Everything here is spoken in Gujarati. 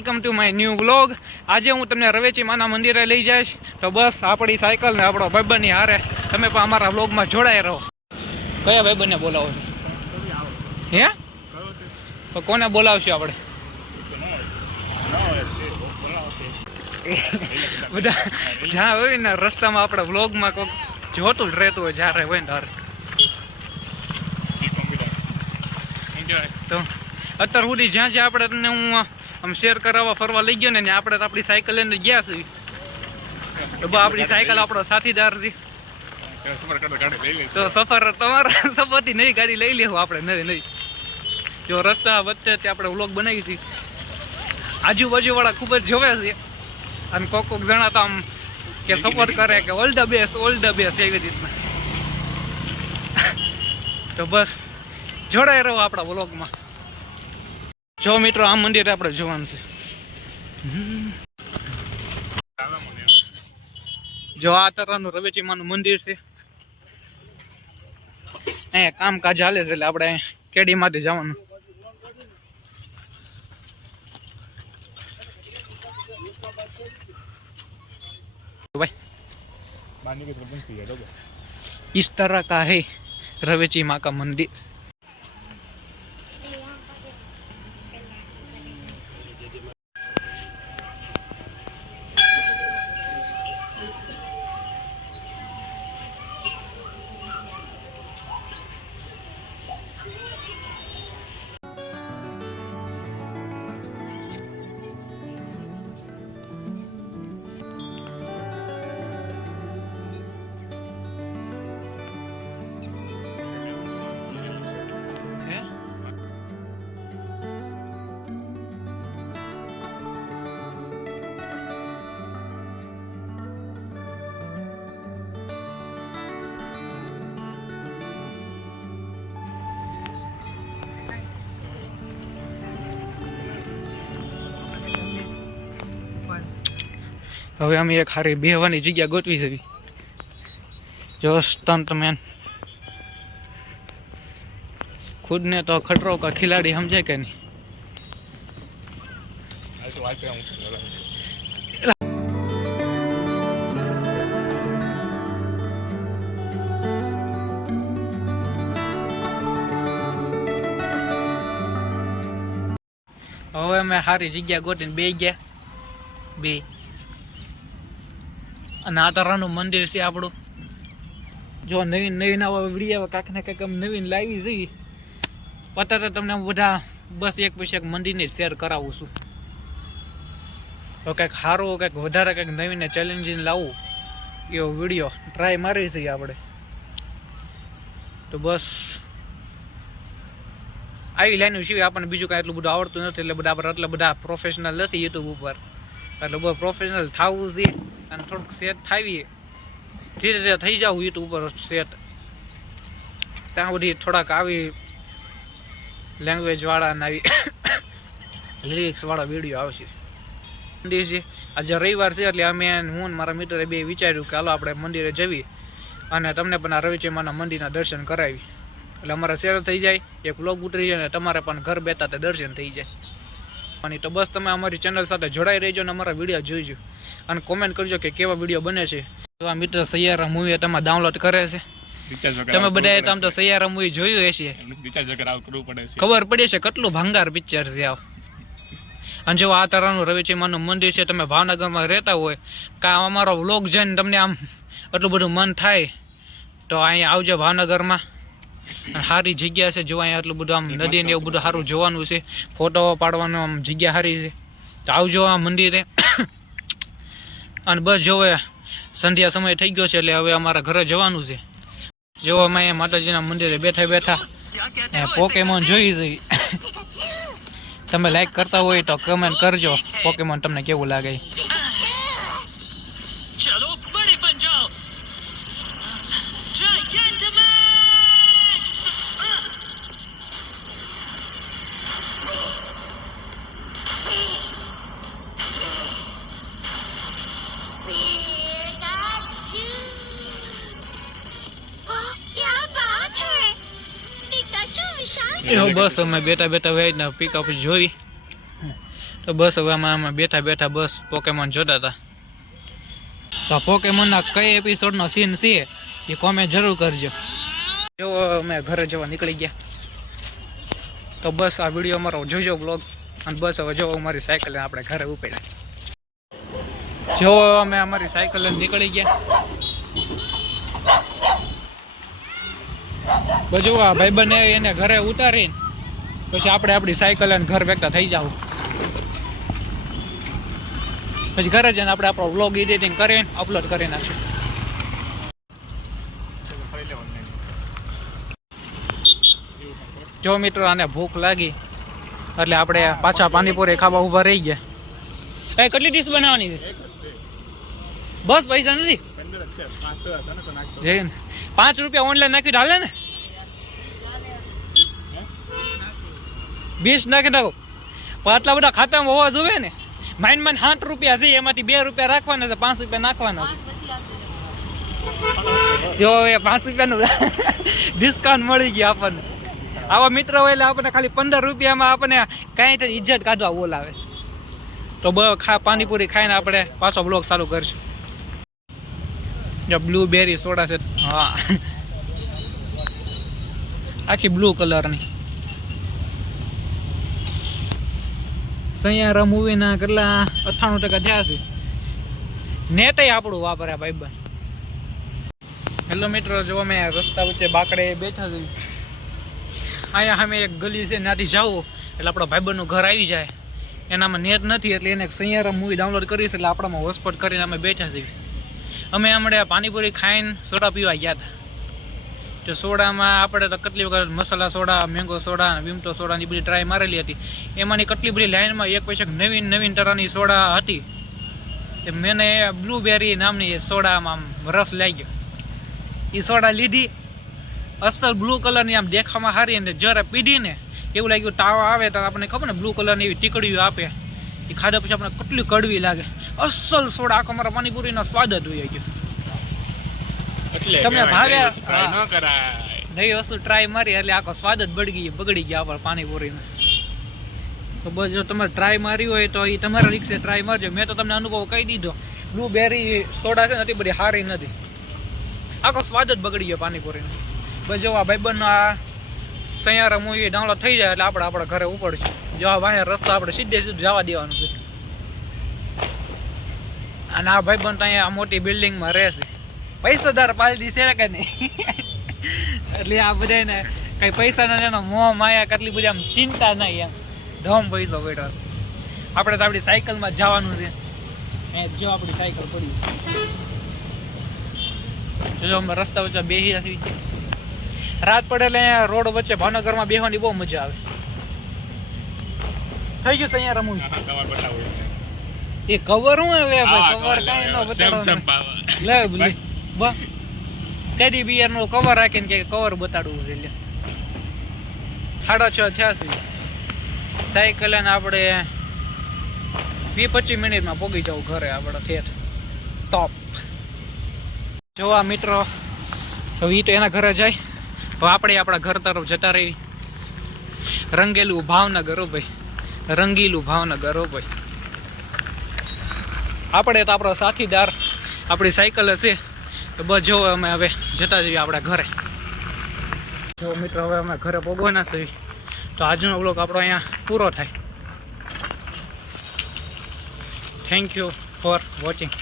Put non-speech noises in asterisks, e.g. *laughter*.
Welcome to my new vlog. આજે હું તમને રવેચી માના મંદિરે લઈ જઈશ. તો બસ આપણી સાયકલ ને આપણો ભાઈબંધની હારે. તમે પણ અમારા વ્લોગમાં જોડાઈ રહો. કયા ભાઈબંધને બોલાવો છો? હે? તો કોને બોલાવશું આપણે? *laughs* બધા જ્યાં હોય ને રસ્તામાં આપણે વ્લોગમાં કોઈક જોતું જ રહેતું હોય જ્યારે હોય ને ત્યારે. તો અત્યાર સુધી જ્યાં જ્યાં આપણે તમને હું આમ શેર કરાવવા ફરવા લઈ ગયો ને આપણે આપણી સાયકલ લઈને ગયા છીએ. તો બા આપણી સાયકલ આપણો સાથીદાર છે. તો સફર તમારા *laughs* સફરથી નવી ગાડી લઈ લેવું આપણે નવી નવી. જો રસ્તા વચ્ચે તે આપણે વ્લોગ બનાવી છીએ આજુબાજુવાળા ખૂબ જ જોવે છે. અને કોક કોક જણા તો આમ કે સપોર્ટ કરે કે all the best all the best એવી રીતના. તો બસ જોડાઈ રહો આપણા વ્લોગમાં જો મિત્રો આ મંદિર આપણે જોવાનું છે જો આ તરહનું રવેચીમાનું મંદિર છે અહીંયા કામકાજ હાલે છે એટલે આપણે કેડીમાંથી જવાનું भाई इस तरह का है रवेची माँ का मंदिर હવે અમે એક હારી બેહવાની જગ્યા ગોઠવી જવી જો સ્ટંટમેન. ખુદને તો ખટરો કા ખિલાડી સમજે કે નહીં? હવે અમે સારી જગ્યા ગોતીને બે ગયા. બે. અને આ તરહનું મંદિર છે આપણું. જો નવીન નવીન આવા વીડિયો કાંઈક ને કાંઈક આમ નવીન લાવી જઈએ અત્યારે તમને બધા બસ એક પછી એક મંદિરને શેર કરાવું છું. તો કંઈક સારું, કંઈક વધારે કંઈક નવીને ચેલેન્જિંગ લાવવું એવો વીડિયો ટ્રાય મારી છે આપણે. તો બસ. આવી લાઈન સિવાય આપણને બીજું કાંઈ એટલું બધું આવડતું નથી, એટલે બધા આપણે એટલા બધા પ્રોફેશનલ નથી યુટ્યુબ ઉપર. એટલે બહુ પ્રોફેશનલ થવું છે. અને થોડુંક સેટ થાવીએ. ધીરે ધીરે થઈ જાવ યુટ્યુબ ઉપર સેટ ત્યાં બધી થોડાક આવી લેંગ્વેજવાળા અને આવી *coughs* લિરિક્સવાળા વીડિયો આવશે. મંદિર આજે રવિવાર છે એટલે અમે હું મારા મિત્રે બે વિચાર્યું કે હાલો આપણે મંદિરે જવી અને તમને પણ આ રવિચેમાના મંદિરના દર્શન કરાવી. એટલે અમારા શેર થઈ જાય, એક લોગ ઉતરી જાય અને તમારે પણ ઘર બેઠા તે દર્શન થઈ જાય. અને તો બસ તમે અમારી ચેનલ સાથે જોડાઈ રહેજો અને અમારા વીડિયો જોઈજો. અને કોમેન્ટ કરજો કે કેવા વીડિયો બને છે. તો આ મિત્ર સૈયારા મૂવી તમે ડાઉનલોડ કરે છે. તમે બધાએ તો આમ તો સૈયારા મૂવી જોયું હશે. ખબર પડે છે કેટલું ભંગાર પિક્ચર છે આવ. અને જો આ તારાનું રવિચીમાનું મંદિર છે તમે ભાવનગરમાં રહેતા હોય કા અમારો વ્લોગ જોઈને તમને આમ એટલું બધું મન થાય તો અહીંયા આવજો ભાવનગરમાં. સારી જગ્યા છે જોવા એટલું બધું આમ નદી ને એવું બધું સારું જોવાનું છે. ફોટો પાડવાનું આમ જગ્યા સારી છે. તો આવજો આ મંદિરે. અને બસ જો હવે સંધ્યા સમય થઈ ગયો છે એટલે હવે અમારા ઘરે જવાનું છે. જો અમે માતાજીના મંદિરે બેઠા બેઠા પોકેમોન જોઈ જઈ તમે લાઈક કરતા હોય તો કમેન્ટ કરજો. પોકેમોન તમને કેવું લાગે? એવો બસ અમે બેઠા બેઠા વેચના પિકઅપ જોઈ. તો બસ હવે અમે અમે બેઠા બેઠા બસ પોકેમોન જોતા હતા. તો પોકેમોનના કઈ એપિસોડનો સીન છે એ કોમેન્ટ જરૂર કરજો. જો અમે ઘરે જવા નીકળી ગયા. તો બસ આ વીડિયો અમારો જોજો બ્લોગ અને બસ હવે જો અમારી સાયકલ આપણે ઘરે ઉપડ્યા. જો અમે અમારી સાયકલ નીકળી ગયા. બજુ આ ભાઈબંધ એને ઘરે ઉતારીને પછી આપણે આપણી સાયકલ અને ઘર વેકતા થઈ જાવ. પછી ઘરે જઈને આપણે આપણો વ્લોગ એડિટિંગ કરીને અપલોડ કરી નાખશું જો મિત્રો આને ભૂખ લાગી, એટલે આપણે પાછા પાણીપુરી ખાવા ઊભા રહી ગયા. એ કેટલી ડીશ બનાવવાની છે? બસ પૈસા નથી? જઈને પાંચ રૂપિયા ઓનલાઈન નાખી હાલે ને? બીસ નાખી નાખો. આટલા બધા ખાતામાં હોવા જોવે ને? માઇન માઇન સાઠ રૂપિયા છે, એમાંથી બે રૂપિયા રાખવાના છે, પાંચ રૂપિયા નાખવાના છે. જો એ પાંચ રૂપિયાનું *laughs* ડિસ્કાઉન્ટ મળી ગયું આપણને. આવા મિત્ર હોય એટલે આપણને ખાલી પંદર રૂપિયામાં આપણને કાંઈ ઇજ્જત કાઢવા બોલાવે. તો બ ખા પાણીપુરી ખાઈને આપણે પાછો બ્લોગ ચાલુ કરીશું. જો બ્લુબેરી સોડા છે. હા. આખી બ્લુ કલરની સૈયારા મૂવીના કેટલા? અઠ્ઠાણું ટકા થયા છે. નેટય આપણું વાપરે ભાઈબંધ હેલો મિત્રો, જો અમે રસ્તા વચ્ચે બાકડે બેઠા છીએ. અહીંયા સામે એક ગલી છે, ત્યાંથી જાઓ. એટલે આપણો ભાઈબંધનું ઘર આવી જાય. એનામાં નેટ નથી, એટલે એને સૈયારા મૂવી ડાઉનલોડ કરીશ એટલે આપણામાં હોસ્પોટ કરીને અમે બેઠા છીએ. અમે હમણાં પાણીપુરી ખાઈને સોડા પીવા ગયા હતા. તો સોડામાં આપણે તો કેટલી વખત masala soda mango soda Vimto સોડાની બધી ટ્રાય મારેલી હતી. એમાંની કેટલી બધી લાઇનમાં એક પછી નવીન નવીન તરહની સોડા હતી. તે મેને બ્લુબેરી નામની સોડામાં આમ રસ લાગ્યો. એ સોડા લીધી. અસલ બ્લુ કલરની આમ દેખામાં હારી અને જ્યારે પીધીને એવું લાગ્યું તાવ આવે તો આપણને ખબર ને બ્લુ કલરની એવી ટીકડીઓ આપે. એ ખાધા પછી આપણને કેટલી કડવી લાગે. અસલ સોડા આખો મારા પાણીપુરીનો સ્વાદ જ હોય ગયો. એટલે તમને ભાવે? ન કરાય. નવી વસ્તુ ટ્રાય મારી એટલે આખો સ્વાદ જ બગડી ગયો બગડી ગયા આપણે પાણીપુરીનો. તો બસ જો તમારે ટ્રાય મારી હોય તો એ તમારા રિક્ષે ટ્રાય મારજો. મેં તો તમને અનુભવ કહી દીધો. બ્લુબેરી સોડા છે ને એટલી બધી સારી નથી. આખો સ્વાદ જ બગડી ગયો પાણીપુરીનો. બસ જો આ ભાઈબંધનો આ સૈયારા મૂવી ડાઉનલોડ થઈ જાય એટલે આપણે આપણા ઘરે ઉપડશું. જો આ વાંહે રસ્તો આપણે સીધે સીધું જવા દેવાનું છે. અને આ ભાઈબંધ તો અહીંયા મોટી બિલ્ડિંગમાં રહેશે પૈસાદાર પાલટી છે કે નહીં? એટલે આ બધાને કઈ પૈસા એનો મોહ માયા કેટલી બધી આમ ચિંતા નહીં એમ. ધમ પૈસો બેઠો આપણે તો આપણી સાયકલમાં જવાનું છે. એ જો આપણી સાયકલ પડી. જો અમે રસ્તા વચ્ચે બેસી જઈએ છીએ. રાત પડે એટલે રોડ વચ્ચે ભાવનગરમાં બેસવાની બહુ મજા આવે. થઈ ગયું છે અહીંયા રમવું. એ કવર હું હવે કવર કઈ નો બતાડો. લે બ. ટેડી બિયર નો કવર રાખીને કે કવર બતાડવું છે લે. સાડા છ છ્યાસી સાયકલ ને આપણે વીસ પચીસ મિનિટમાં પોગી જવું ઘરે આપણે ઠેઠ. ટોપ જોવા મિત્રો હવે તો એના ઘરે જાય. તો આપણે આપણા ઘર તરફ જતા રહી રંગેલું ભાવનગર હો ભાઈ. રંગીલું ભાવનગર હો ભાઈ. આપણે તો આપણો સાથીદાર, આપણી સાયકલ હશે. તો બસ જો અમે હવે જતા જઈએ આપણા ઘરે. જો મિત્રો, હવે અમે ઘરે પહોંચવાના છીએ તો આજનો બ્લોગ આપણો અહીંયા પૂરો થાય. Thank you for watching